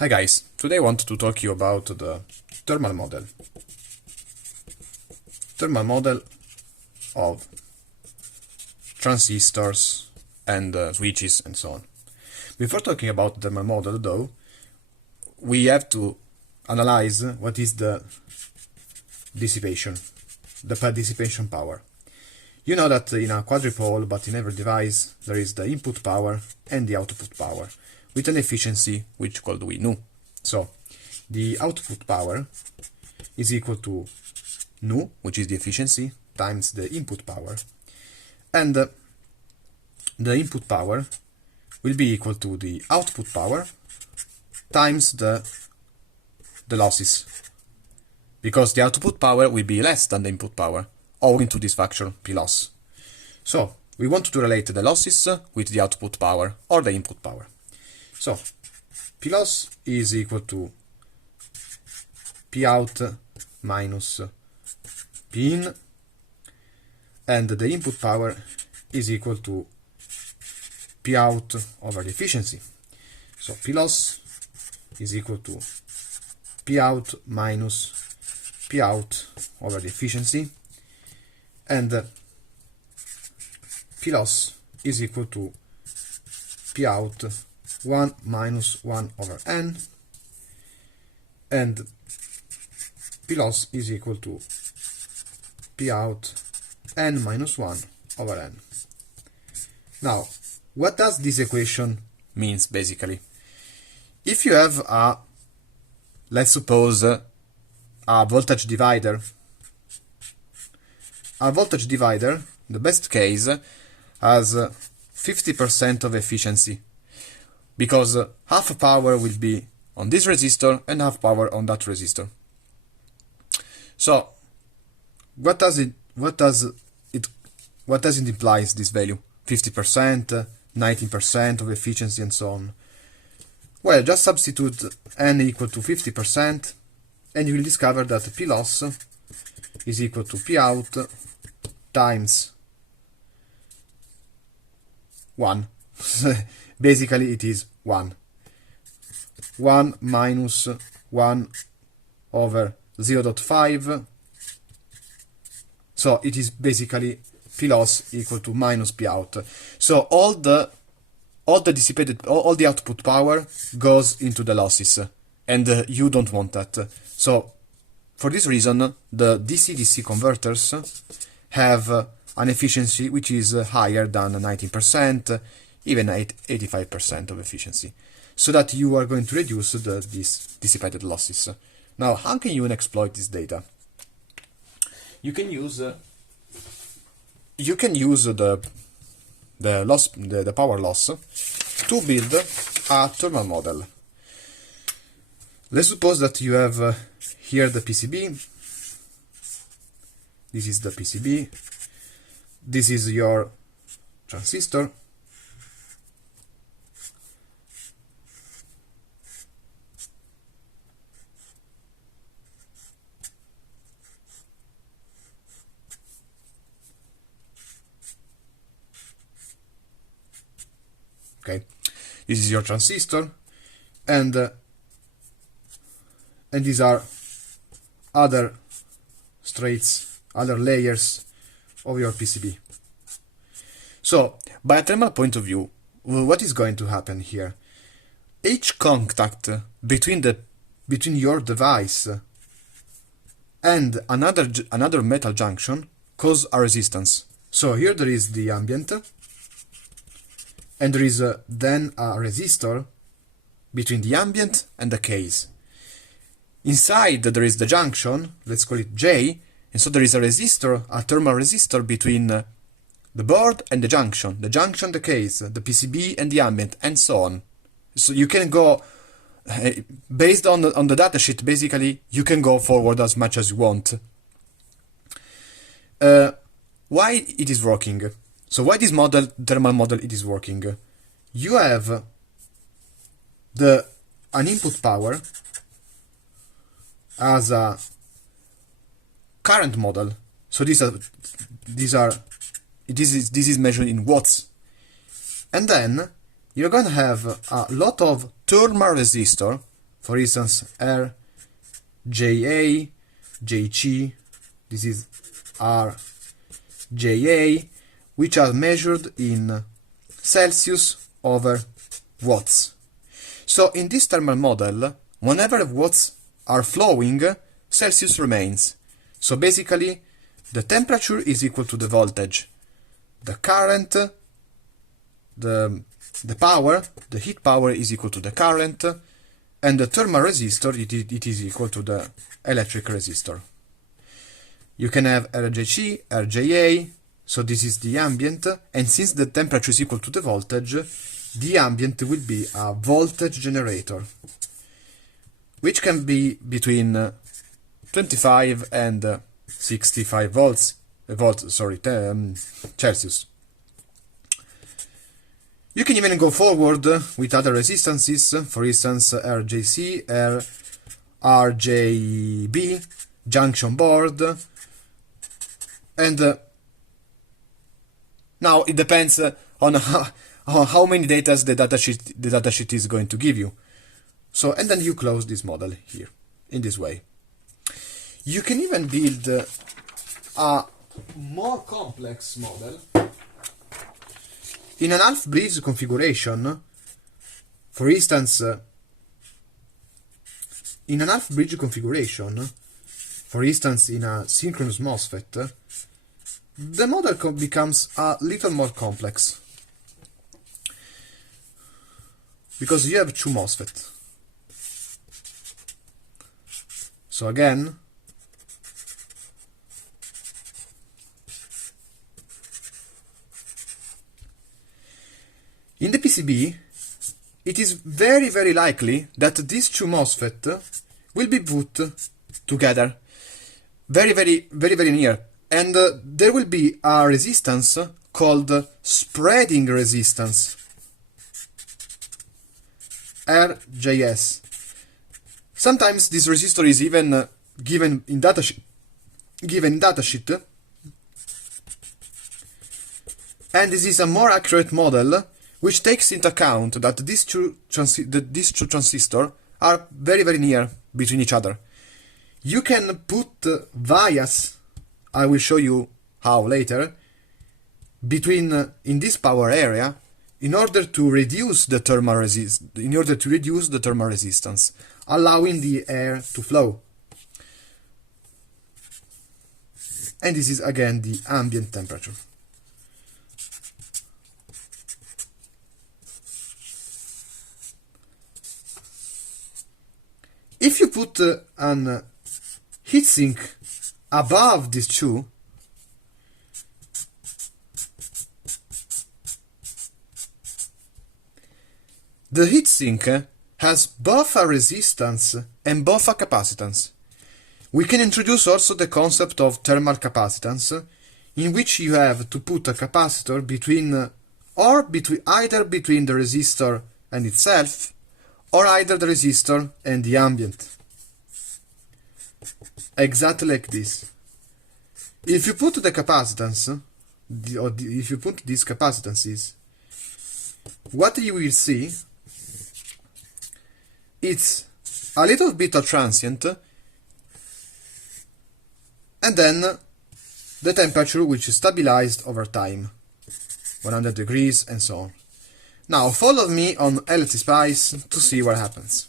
Hi guys, today I want to talk to you about the thermal model. Thermal model of transistors and switches and so on. Before talking about the thermal model though, we have to analyze what is the dissipation, the participation power. You know that in a quadrupole, but in every device, there is the input power and the output power, with an efficiency which called we nu. So, the output power is equal to nu, which is the efficiency, times the input power. And the input power will be equal to the output power times the losses. Because the output power will be less than the input power, owing to this factor P loss. So, we want to relate the losses with the output power or the input power. So, P loss is equal to P out minus P in, and the input power is equal to P out over the efficiency. So, P loss is equal to P out minus P out over the efficiency, and P loss is equal to P out 1 minus 1 over n, and P loss is equal to P out n minus 1 over n. Now, what does this equation means basically? If you have a, let's suppose, a voltage divider, the best case, has 50% of efficiency, because half power will be on this resistor and half power on that resistor. So, what does it implies, this value? 50%, 19% of efficiency and so on. Well, just substitute n equal to 50% and you will discover that P loss is equal to P out times 1. Basically it is 1. 1 minus 1 over 0.5. So it is basically P loss equal to minus P out. So all the output power goes into the losses, and you don't want that. So for this reason, the DC-DC converters have an efficiency which is higher than 19%, even 85% of efficiency, so that you are going to reduce these dissipated losses. Now, how can you exploit this data? You can use the power loss to build a thermal model. Let's suppose that you have here the PCB. This is the PCB. This is your transistor. Okay, this is your transistor, and these are other straits, other layers of your PCB. So, by a thermal point of view, what is going to happen here? Each contact between your device and another metal junction causes a resistance. So here there is the ambient, and there is then a resistor between the ambient and the case. Inside there is the junction, let's call it J, and so there is a resistor, a thermal resistor between the board and the junction, the case, the PCB and the ambient, and so on. So you can go, based on the datasheet, basically, you can go forward as much as you want. Why it is working? So why this thermal model, it is working? You have an input power as a current model. So this is measured in watts, and then you're going to have a lot of thermal resistor for instance R, JA, JC, this is RJA, which are measured in Celsius over watts. So in this thermal model, whenever watts are flowing, Celsius remains. So basically, the temperature is equal to the voltage. The current, the power, the heat power is equal to the current, and the thermal resistor, it is equal to the electric resistor. You can have RJC, RJA, so this is the ambient, and since the temperature is equal to the voltage, the ambient will be a voltage generator, which can be between 25 and 65 Celsius. You can even go forward with other resistances, for instance RJC, RJB, junction board, and now it depends on how many data the datasheet is going to give you. So, and then you close this model here, in this way. You can even build a more complex model in an half-bridge configuration. For instance, in an half-bridge configuration, for instance in a synchronous MOSFET, the model becomes a little more complex, because you have two MOSFET. So again, in the PCB, it is very, very likely that these two MOSFET will be put together very, very, very, very near, and there will be a resistance called spreading resistance, RJS. Sometimes this resistor is even given in datasheet, and this is a more accurate model which takes into account that these two transistors are very, very near between each other. You can put vias, I will show you how later, between in this power area in order to reduce the thermal resistance, allowing the air to flow. And this is again the ambient temperature. If you put an heatsink above these two, the heatsink has both a resistance and both a capacitance. We can introduce also the concept of thermal capacitance, in which you have to put a capacitor either between the resistor and itself, or either the resistor and the ambient. Exactly like this. If you put the capacitance, if you put these capacitances, what you will see, it's a little bit of transient, and then the temperature which is stabilized over time, 100 degrees and so on. Now follow me on LTSPice to see what happens.